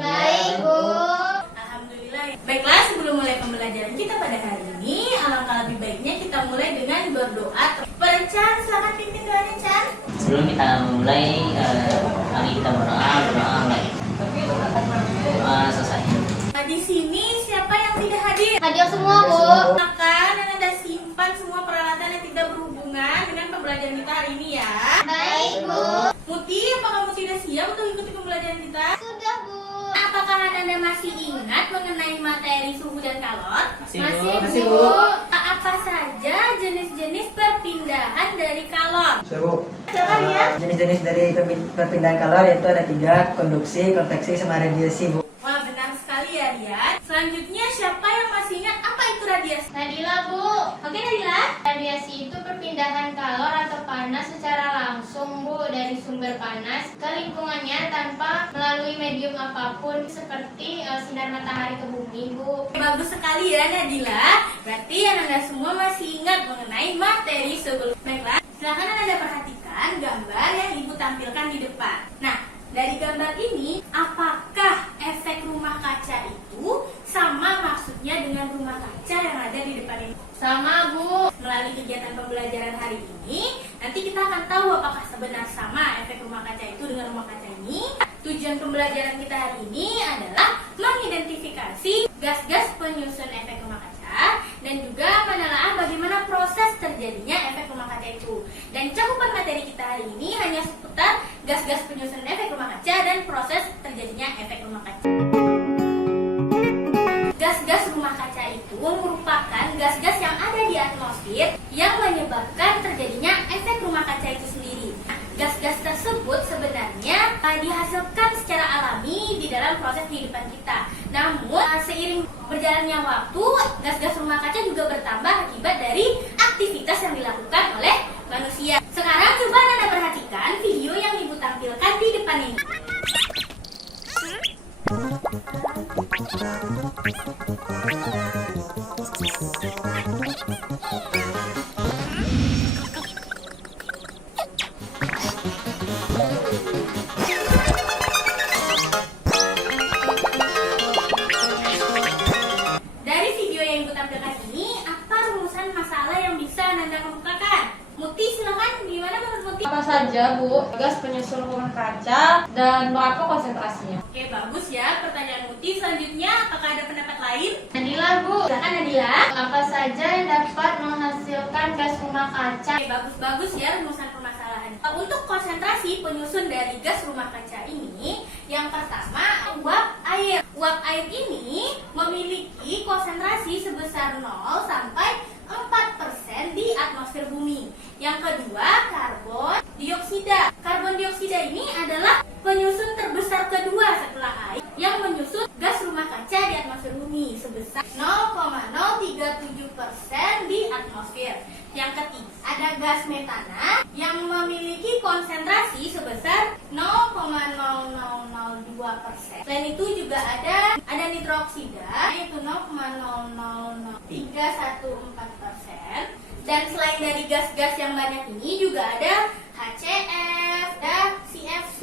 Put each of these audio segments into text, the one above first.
Baik, Bu. Alhamdulillah. Baiklah, sebelum mulai pembelajaran kita pada hari ini, alangkah lebih baiknya kita mulai dengan berdoa. Perencan, silakan pimpin doanya, Chan. Sebelum kita memulai, mari kita berdoa mulai. Doa selesai. Nah, di sini siapa yang tidak hadir? Hadir semua, Bu. Silakan dan Anda simpan semua peralatan yang tidak berhubungan dengan pembelajaran kita hari ini ya. Baik, Bu. Muti, apa kamu sudah siap untuk ikuti pembelajaran kita? Sudah, Bu. Apakah Anda masih ingat mengenai materi suhu dan kalor? Masih, Bu. Apa saja jenis-jenis perpindahan dari kalor? Bu, Silakan ya. jenis-jenis dari perpindahan kalor yaitu ada 3, konduksi, konveksi, sama radiasi, Bu. Wah, benar sekali ya, Rian. Selanjutnya, siapa yang masih ingat apa itu radiasi? Nadila, Bu. Oke, Nadila. Radiasi itu perpindahan kalor atau panas secara langsung, Bu, dari sumber panas ke lingkungannya tanpa melalui medium apapun seperti sinar matahari ke bumi, Bu. Bagus sekali ya, Nadila. Berarti Anda semua masih ingat mengenai materi sebelumnya. Baiklah, silakan Anda perhatikan gambar yang Ibu tampilkan di depan. Nah, dari gambar ini, apakah efek rumah kaca itu sama maksudnya dengan rumah kaca yang ada di depan ini? Sama, Bu. Melalui kegiatan pembelajaran hari ini, nanti kita akan tahu apakah sebenarnya sama efek rumah kaca itu dengan rumah kaca ini. Tujuan pembelajaran kita hari ini adalah mengidentifikasi gas-gas penyusun efek rumah kaca dan juga menelaah bagaimana proses terjadinya efek rumah kaca itu. Dan cakupan materi kita hari ini hanya seputar gas-gas penyusun efek rumah kaca dan proses terjadinya efek rumah kaca. Gas-gas rumah kaca itu merupakan gas-gas yang ada di atmosfer yang menyebabkan terjadinya efek rumah kaca itu sendiri. Gas-gas tersebut sebenarnya dihasilkan secara alami di dalam proses kehidupan kita. Namun, seiring berjalannya waktu, gas-gas rumah kaca juga bertambah akibat dari aktivitas yang dilakukan oleh manusia. Sekarang coba Anda perhatikan video yang Ibu tampilkan di depan ini. Dari video yang Ibu tampilkan ini, apa rumusan masalah yang bisa Anda kemukakan? Muti, silakan. Gimana menurut Muti? Apa saja, Bu, gas penyusun rumah kaca dan berapa konsentrasinya? Oke, bagus ya pertanyaan Muti. Selanjutnya, apakah ada pendapat lain? Nadila, Bu. Silakan Nadila. Apa saja yang dapat menghasilkan gas rumah kaca? Oke, bagus-bagus ya rumusan permasalahan. Untuk konsentrasi penyusun dari gas rumah kaca ini, yang pertama uap air. Uap air ini memiliki konsentrasi sebesar 0 sampai 4% di atmosfer bumi. Yang kedua, karbon dioksida. Karbon dioksida ini adalah penyusun terbesar kedua setelah air yang menyusun gas rumah kaca di atmosfer bumi sebesar 0,037% di atmosfer. Yang ketiga, ada gas metana yang memiliki konsentrasi sebesar 0,0002%. Selain itu juga ada nitroksida yaitu 0,00314%. Dan selain dari gas-gas yang banyak ini juga ada HCF dan CFC.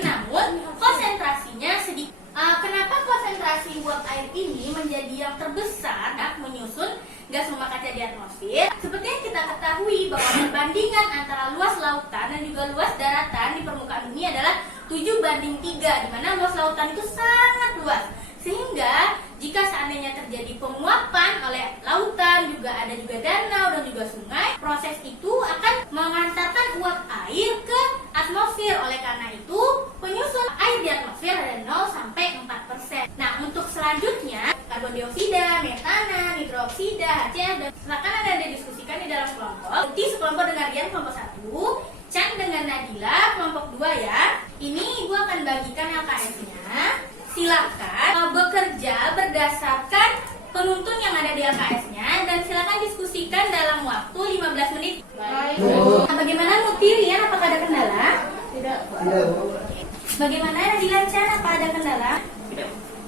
Namun konsentrasinya sedikit. Kenapa konsentrasi uap air ini menjadi yang terbesar menyusun gas rumah kaca di atmosfer? Seperti yang kita ketahui bahwa perbandingan antara luas lautan dan juga luas daratan di permukaan bumi adalah 7:3, di mana luas lautan itu sangat luas. Sehingga jika seandainya terjadi penguapan oleh lautan, ada juga danau dan juga sungai, proses itu akan mengantarkan uap air ke atmosfer. Oleh karena itu, penyusun air di atmosfer ada 0 sampai 4%. Nah, untuk selanjutnya, karbon dioksida, metana, nitroksida, HCF, dan silakan Anda diskusikan di dalam kelompok. Nanti sekelompok dengan Rian kelompok 1, Chan dengan Nadila kelompok 2 ya. Ini Ibu akan bagikan LKS-nya. Silakan bekerja berdasarkan penuntun yang ada di LKS-nya dan silakan diskusikan dalam waktu 15 menit. Baik, Nah, bagaimana Muti, Rian? Apakah ada kendala? Tidak. Bagaimana Nadila, Chan? Apa ada kendala?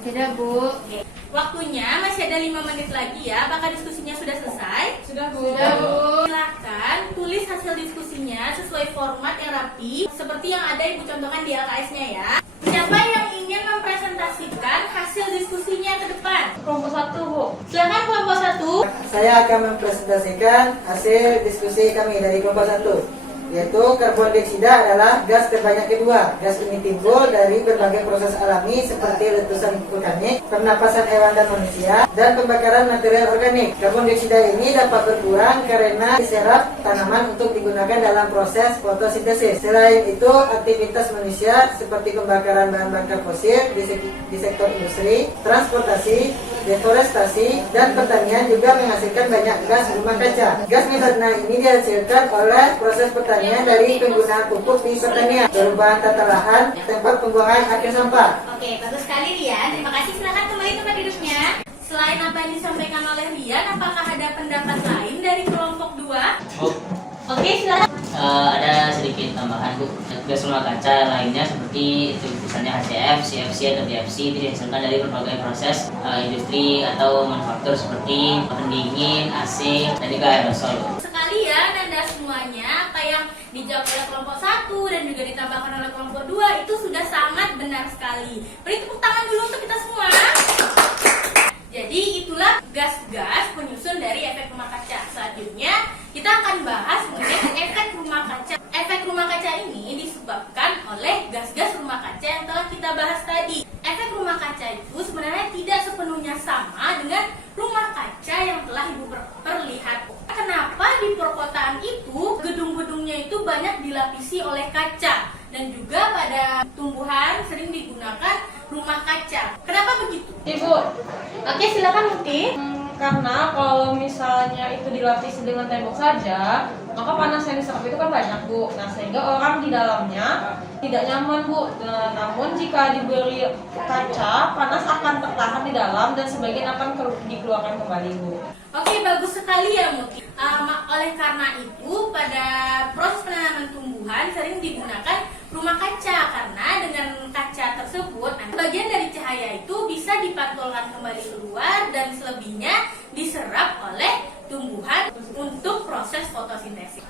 Tidak, Bu. Oke. Waktunya masih ada 5 menit lagi ya. Apakah diskusinya sudah selesai? Sudah, Bu. Sudah, Bu. Silakan tulis hasil diskusinya sesuai format yang rapi seperti yang ada Ibu contohkan di LKS-nya ya. Siapa yang ingin mempresentasikan mempresentasikan hasil diskusinya ke depan. Kelompok 1, Bu. Silakan kelompok 1. Saya akan mempresentasikan hasil diskusi kami dari kelompok 1, yaitu karbon dioksida adalah gas terbanyak kedua. Gas ini timbul dari berbagai proses alami seperti letusan vulkanik, pernapasan hewan dan manusia, dan pembakaran material organik. Karbon dioksida ini dapat berkurang karena diserap tanaman untuk digunakan dalam proses fotosintesis. Selain itu, aktivitas manusia seperti pembakaran bahan bakar fosil di sektor industri, transportasi, deforestasi, dan pertanian juga menghasilkan banyak gas rumah kaca. Gas metana ini dihasilkan oleh proses pertanian dari penggunaan pupuk di pertanian, perubahan tata lahan, tempat pembuangan akhir sampah. Oke, bagus sekali Rian. Terima kasih. Silakan kembali tempat duduknya. Selain apa yang disampaikan oleh Rian, apakah ada pendapat lain dari kelompok 2? Bu, Oke, silakan. ada sedikit tambahan Bu. Gas rumah kaca lainnya seperti itu misalnya HCF, CFC atau DFC itu dihasilkan dari berbagai proses industri atau manufaktur seperti pendingin, AC, dan juga aerosol. Sekalian Anda semuanya, apa yang dijawab oleh kelompok 1 dan juga ditambahkan oleh kelompok 2 itu sudah sangat benar sekali. Beri tepuk tangan dulu untuk kita semua. Jadi itulah gas-gas penyusun dari efek rumah kaca. Selanjutnya kita akan bahas mengenai efek rumah kaca. Efek rumah kaca ini disebabkan oleh gas-gas rumah kaca yang telah kita bahas tadi. Efek rumah kaca itu sebenarnya tidak sepenuhnya sama dengan rumah kaca yang telah Ibu perlihatkan. Kenapa di perkotaan itu gedung-gedungnya itu banyak dilapisi oleh kaca dan juga pada tumbuhan sering digunakan rumah kaca. Kenapa begitu? Ibu, Oke, silakan Muti. karena kalau misalnya itu dilapisi dengan tembok saja, maka panas yang diserap itu kan banyak, Bu. Nah, sehingga orang di dalamnya tidak nyaman, Bu. Namun jika diberi kaca, panas akan tertahan di dalam dan sebagian akan dikeluarkan kembali, Bu. Oke, bagus sekali ya Muti. Oleh karena itu, pada proses penanaman tumbuhan sering digunakan rumah kaca karena dengan kaca tersebut bagian dari cahaya itu bisa dipantulkan kembali keluar dan selebihnya diserap oleh tumbuhan untuk proses fotosintesis.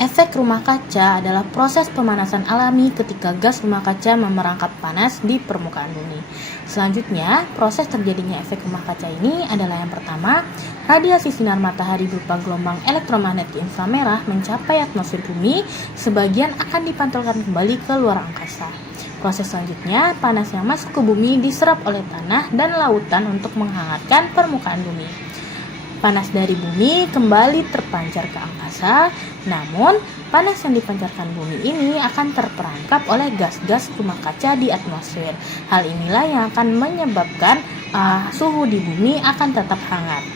Efek rumah kaca adalah proses pemanasan alami ketika gas rumah kaca memerangkap panas di permukaan bumi. Selanjutnya, proses terjadinya efek rumah kaca ini adalah yang pertama, radiasi sinar matahari berupa gelombang elektromagnetik inframerah mencapai atmosfer bumi, sebagian akan dipantulkan kembali ke luar angkasa. Proses selanjutnya, panas yang masuk ke bumi diserap oleh tanah dan lautan untuk menghangatkan permukaan bumi. Panas dari bumi kembali terpancar ke angkasa, namun panas yang dipancarkan bumi ini akan terperangkap oleh gas-gas rumah kaca di atmosfer. Hal inilah yang akan menyebabkan suhu di bumi akan tetap hangat.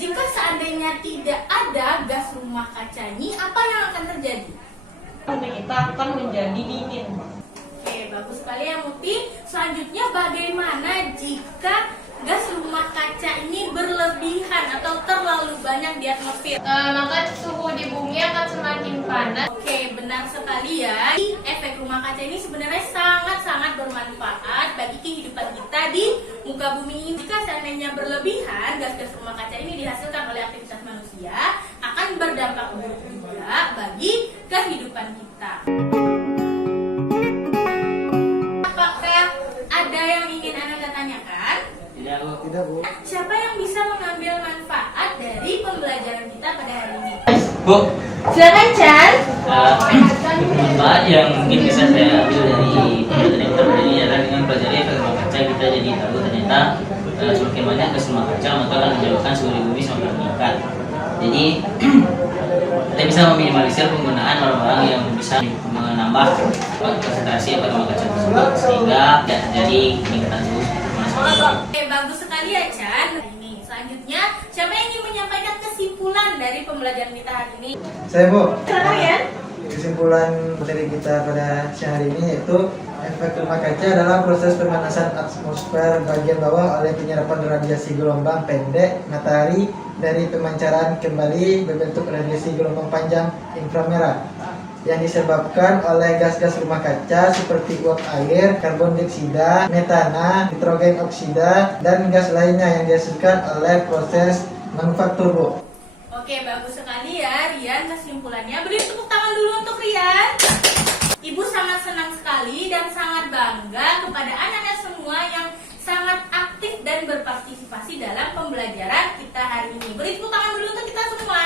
Jika seandainya tidak ada gas rumah kaca ini, apa yang akan terjadi? Bumi kita akan menjadi dingin. Oke, bagus sekali ya Muti. Selanjutnya bagaimana jika gas rumah kaca ini berlebihan atau terlalu banyak di atmosfer? Maka suhu di bumi akan semakin panas. Oke, benar sekali ya. Efek rumah kaca ini sebenarnya sangat-sangat bermanfaat bagi kehidupan kita di muka bumi ini. Jika seandainya berlebihan, gas-gas rumah kaca ini dihasilkan oleh aktivitas manusia akan berdampak buruk juga bagi kehidupan kita. Apakah ada yang ingin Anda tanyakan? Tidak Bu. Tidak, Bu. Siapa yang bisa mengambil manfaat dari pembelajaran kita pada hari ini? Bu, Silakan Chan. manfaat yang mungkin bisa saya ambil dari pembelajaran kita pada ini adalah dengan pelajari efek rumah kaca kita jadi tahu ternyata semakin banyak gas rumah kaca maka akan menyebabkan suhu di bumi semakin meningkat. Jadi kita bisa meminimalisir penggunaan barang-barang yang bisa menambah konsentrasi efek rumah kaca tersebut sehingga tidak terjadi peningkatan suhu pemanasan. Oke, bagus sekali ya Chan. Ini selanjutnya siapa yang ingin menyampaikan kesimpulan dari pembelajaran kita hari ini? Saya, Bu. Silakan ya. Kesimpulan materi kita pada siang hari ini yaitu efek rumah kaca adalah proses pemanasan atmosfer bagian bawah oleh penyerapan radiasi gelombang pendek matahari dari pemancaran kembali berbentuk radiasi gelombang panjang inframerah yang disebabkan oleh gas-gas rumah kaca seperti uap air, karbon dioksida, metana, nitrogen oksida, dan gas lainnya yang dihasilkan oleh proses manufaktur, Bu. Oke, bagus sekali ya Rian kesimpulannya. Beri tepuk tangan dulu untuk Rian. Ibu sangat senang sekali dan sangat bangga kepada anak-anak yang sangat aktif dan berpartisipasi dalam pembelajaran kita hari ini. Beri tepuk tangan dulu untuk kita semua.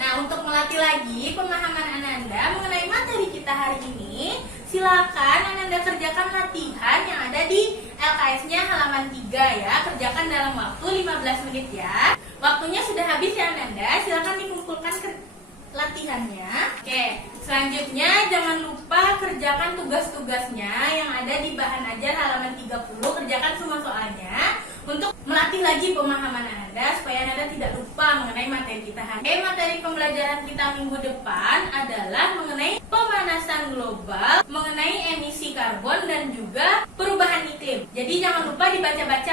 Nah, untuk melatih lagi pemahaman Ananda mengenai materi kita hari ini, silakan Ananda kerjakan latihan yang ada di LKS-nya halaman 3 ya. Kerjakan dalam waktu 15 menit ya. Waktunya sudah habis ya Ananda, silakan dikumpulkan latihannya. Oke, selanjutnya jangan lupa kerjakan tugas-tugasnya yang ada di bahan ajar halaman 30. Kerjakan semua soalnya untuk melatih lagi pemahaman Anda supaya Anda tidak lupa mengenai materi kita hari ini. Materi pembelajaran kita minggu depan adalah mengenai pemanasan global, mengenai emisi karbon dan juga perubahan iklim. Jadi jangan lupa dibaca-baca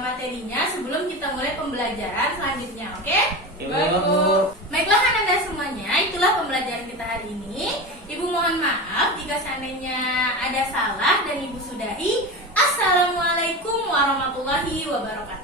materinya sebelum kita mulai pembelajaran selanjutnya, oke? Baiklah Anda semuanya, itulah pembelajaran kita hari ini. Ibu mohon maaf jika seandainya ada salah dan Ibu sudahi. Assalamualaikum warahmatullahi wabarakatuh.